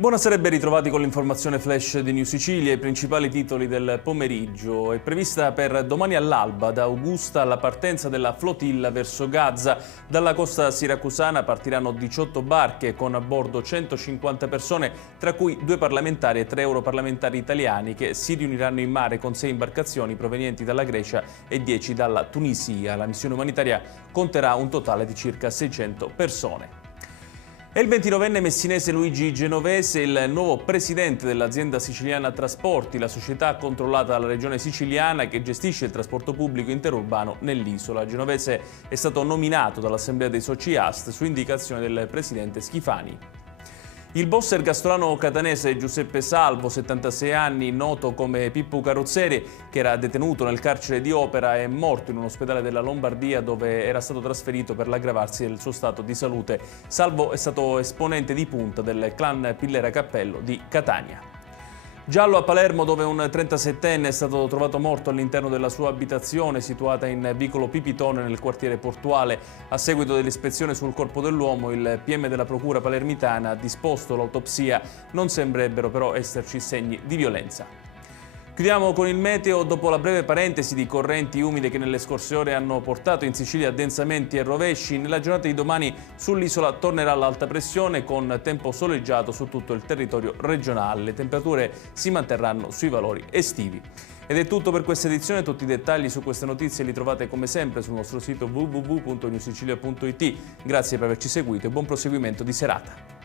Buonasera e ben ritrovati con l'informazione flash di New Sicilia. I principali titoli del pomeriggio. È prevista per domani all'alba da Augusta la partenza della flotilla verso Gaza. Dalla costa siracusana partiranno 18 barche con a bordo 150 persone, tra cui 2 parlamentari e 3 europarlamentari italiani che si riuniranno in mare con 6 imbarcazioni provenienti dalla Grecia e 10 dalla Tunisia. La missione umanitaria conterà un totale di circa 600 persone. È il 29enne messinese Luigi Genovese il nuovo presidente dell'azienda siciliana Trasporti, la società controllata dalla regione siciliana che gestisce il trasporto pubblico interurbano nell'isola. Genovese è stato nominato dall'Assemblea dei soci AST su indicazione del presidente Schifani. Il boss ergastolano catanese Giuseppe Salvo, 76 anni, noto come Pippo Carrozzeri, che era detenuto nel carcere di Opera, è morto in un ospedale della Lombardia dove era stato trasferito per l'aggravarsi del suo stato di salute. Salvo è stato esponente di punta del clan Pillera Cappello di Catania. Giallo a Palermo, dove un 37enne è stato trovato morto all'interno della sua abitazione situata in vicolo Pipitone nel quartiere portuale. A seguito dell'ispezione sul corpo dell'uomo, il PM della procura palermitana ha disposto l'autopsia. Non sembrerebbero però esserci segni di violenza. Chiudiamo con il meteo. Dopo la breve parentesi di correnti umide che nelle scorse ore hanno portato in Sicilia addensamenti e rovesci, nella giornata di domani sull'isola tornerà l'alta pressione con tempo soleggiato su tutto il territorio regionale. Le temperature si manterranno sui valori estivi. Ed è tutto per questa edizione. Tutti i dettagli su queste notizie li trovate come sempre sul nostro sito www.newsicilia.it. Grazie per averci seguito e buon proseguimento di serata.